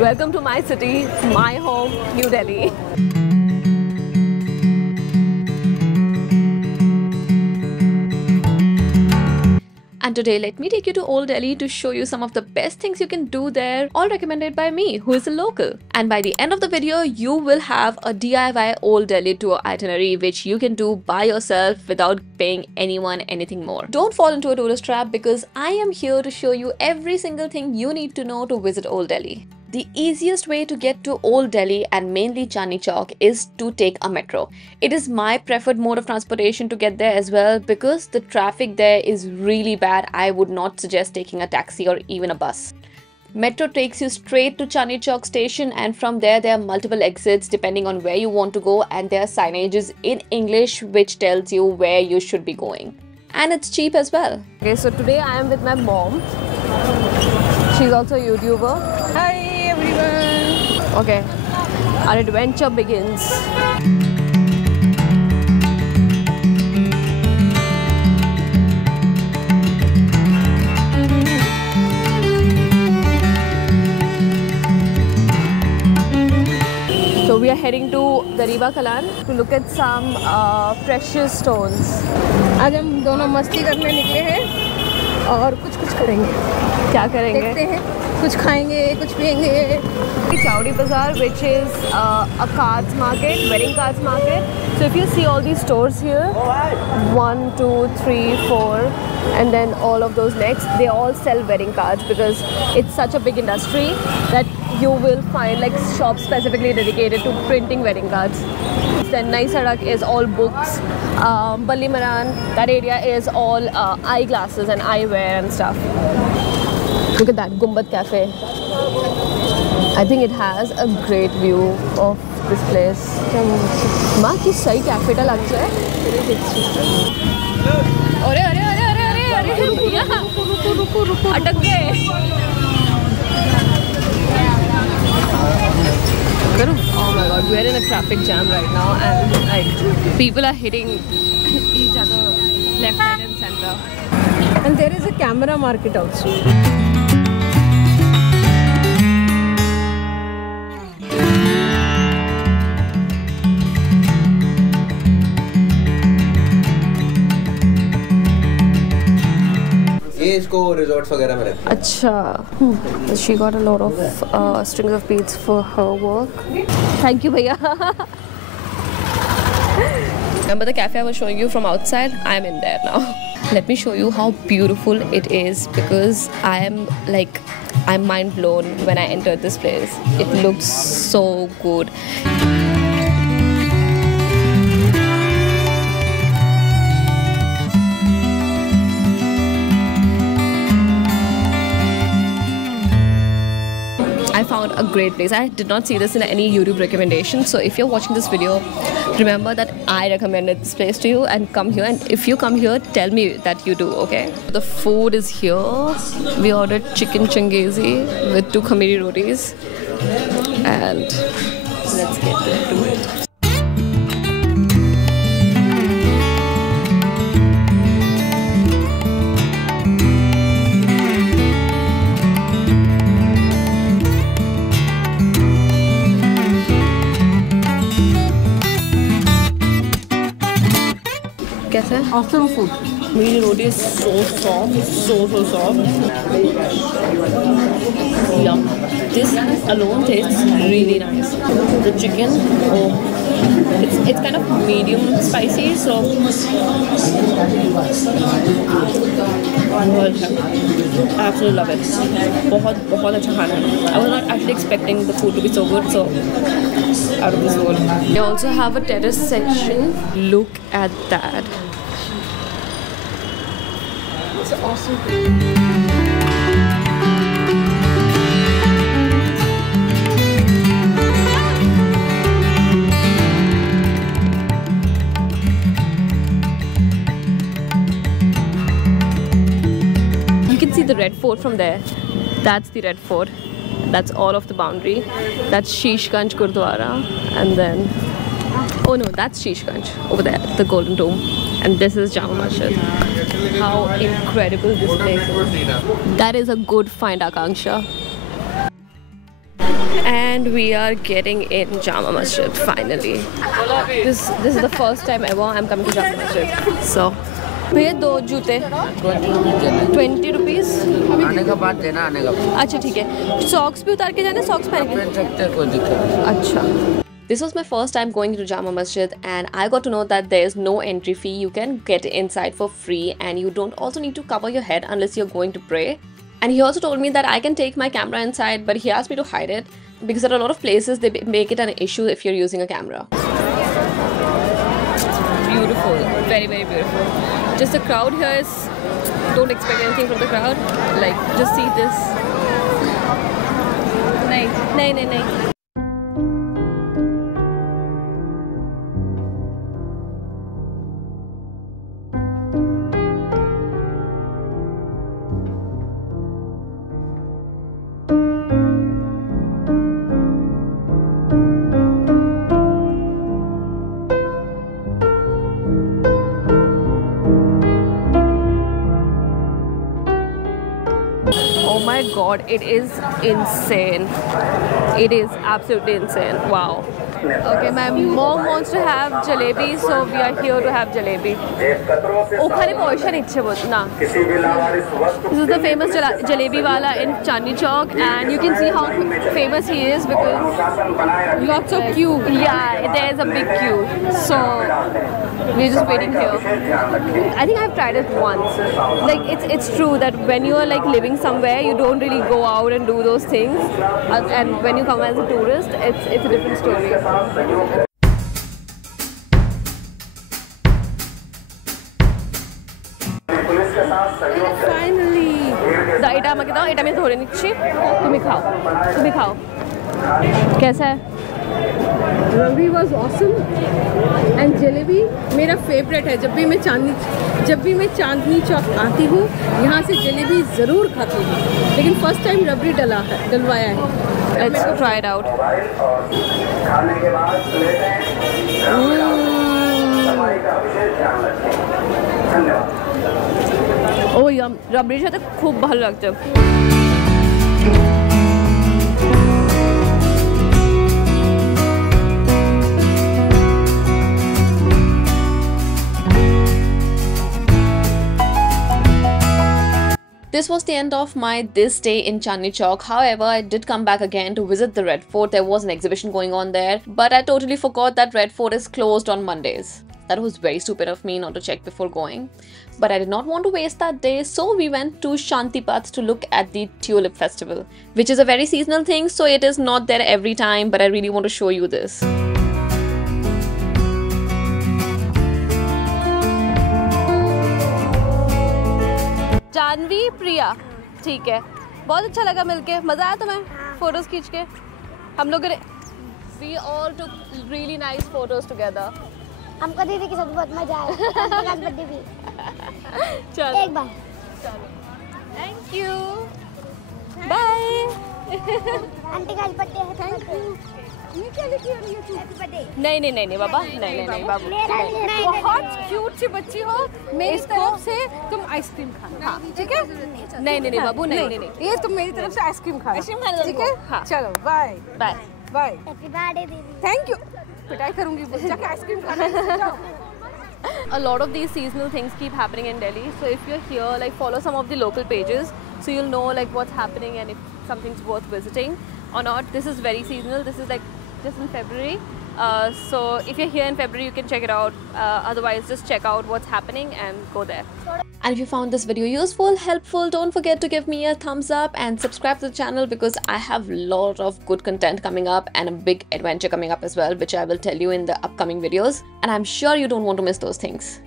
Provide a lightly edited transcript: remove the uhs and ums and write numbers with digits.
Welcome to my city, my home, New Delhi. And today let me take you to Old Delhi to show you some of the best things you can do there, all recommended by me, who is a local. And by the end of the video, you will have a DIY Old Delhi tour itinerary which you can do by yourself without paying anyone anything more. Don't fall into a tourist trap because I am here to show you every single thing you need to know to visit Old Delhi. The easiest way to get to Old Delhi and mainly Chandni Chowk is to take a metro. It is my preferred mode of transportation to get there as well because the traffic there is really bad. I would not suggest taking a taxi or even a bus. Metro takes you straight to Chandni Chowk station, and from there are multiple exits depending on where you want to go, and there are signages in English which tells you where you should be going. And it's cheap as well. Okay, so today I am with my mom. She's also a YouTuber. Hi everyone! Okay, our adventure begins. So we are heading to Dariba Kalan to look at some precious stones. आज हम दोनों मस्ती करने निकले हैं और कुछ करेंगे. क्या करेंगे? देखते हैं. कुछ खाएंगे, कुछ पिएंगे. Chowdi Bazaar, which is a cards market, wedding cards market. So if you see all these stores here, 1, 2, 3, 4, and then all of those next, they all sell wedding cards because it's such a big industry that you will find like shops specifically dedicated to printing wedding cards. Then Nai Sadak is all books. Balli Maran, that area is all eyeglasses and eyewear and stuff. Look at that, Gumbad Cafe. I think it has a great view of this place. माँ की सही cafe टा लग जाए. अरे अरे अरे अरे अरे अरे रुको अटक गए. Oh my god, we're in a traffic jam right now and like people are hitting each other left, right and center. And there is a camera market also. इसको रिजॉर्ट्स वगैरह में रखते हैं. अच्छा, she got a lot of strings of beads for her work. Thank you, भैया. Remember the cafe I was showing you from outside? I'm in there now. Let me show you how beautiful it is because I'm mind blown when I entered this place. It looks so good. I found a great place. I did not see this in any YouTube recommendation. So if you're watching this video, remember that I recommended this place to you and come here. And if you come here, tell me that you do, okay? The food is here. We ordered chicken changezi with 2 khamiri rotis. And let's get into it. कैसा है? Awesome food. मेरी रोटी is so soft, so soft. Yum. This alone tastes really nice. The chicken, it's kind of medium spicy, so absolutely love it. बहुत अच्छा खाना है. I was not actually expecting the food to be so good, so out of this world. They also have a terrace section. Look at that. It's awesome. You can see the Red Fort from there. That's the Red Fort. That's all of the boundary. That's Shishganj Gurdwara, and then oh no, that's Shishganj over there, the Golden Dome, and this is Jama Masjid. How incredible this place is! That is a good find, Akanksha. And we are getting in Jama Masjid finally. This is the first time ever I'm coming to Jama Masjid. So, भैया 2 जूते 20 rupees आने का बाद देना आने का बाद। अच्छा ठीक है सॉक्स भी उतार के जाने सॉक्स पहन के कोई दिक्कत अच्छा This was my first time going to Jama Masjid and I got to know that there is no entry fee. You can get inside for free and you don't also need to cover your head unless you're going to pray. And he also told me that I can take my camera inside, but he asked me to hide it because at a lot of places they make it an issue if you're using a camera. Beautiful, very very beautiful. Just the crowd here is, don't expect anything from the crowd. Like just see this. Nahi. Oh my god, it is insane. It is absolutely insane. Wow. Okay, my mom wants to have jalebi, so we are here to have jalebi. This is the famous Jalebiwalla in Chandni Chowk, and you can see how famous he is because lots of queue. Yeah, there is a big queue. So we're just waiting here. I think I've tried it once. Like it's true that when you are like living somewhere, you don't really go out and do those things, and when you come as a tourist, it's a different story. Finally, the item is थोड़े नीचे. तुम्ही खाओ. कैसा है? Rabri was awesome and jalebi मेरा favorite है. जब भी मैं चांदनी चौक आती हूँ यहाँ से जलेबी ज़रूर खाती हूँ. लेकिन first time रबड़ी डलवाया है. Let's try it out. Oh yum, रबड़ी साथे खूब भालो लागছে. This was the end of my this day in Chandni Chowk. However, I did come back again to visit the Red Fort. There was an exhibition going on there, but I totally forgot that Red Fort is closed on Mondays. That was very stupid of me not to check before going. But I did not want to waste that day, so we went to Shanti to look at the Tulip festival, which is a very seasonal thing, so it is not there every time, but I really want to show you this. Janvi प्रिया ठीक है बहुत अच्छा लगा मिलके मज़ा आया तुम्हें photos खींच के हम लोग we all took really nice photos together हमको दीदी के साथ बहुत मजा आया बर्थडे भी चलो एक बार चलो थैंक यू बाय आंटी का बर्थडे है थैंक यू ये क्या लिखी है हैप्पी बर्थडे नहीं बाबा नहीं बाबू बहुत क्यूट सी बच्ची हो मेरी तरफ से तुम आइसक्रीम खाना ठीक है नहीं बाबू नहीं ये तुम मेरी तरफ से आइसक्रीम खाना ठीक है हाँ चलो बाय हैप्पी बर्थडे दीदी थैंक यू पिटाई करूंगी जाके आइसक्रीम खाना A lot of these seasonal things keep happening in Delhi, so if you're here, like follow some of the local pages so you'll know like what's happening and if something's worth visiting or not. This is very seasonal. This is like just in February, so if you're here in February you can check it out. Otherwise just check out what's happening and go there. And if you found this video useful, helpful, don't forget to give me a thumbs up and subscribe to the channel because I have a lot of good content coming up and a big adventure coming up as well, which I will tell you in the upcoming videos, and I'm sure you don't want to miss those things.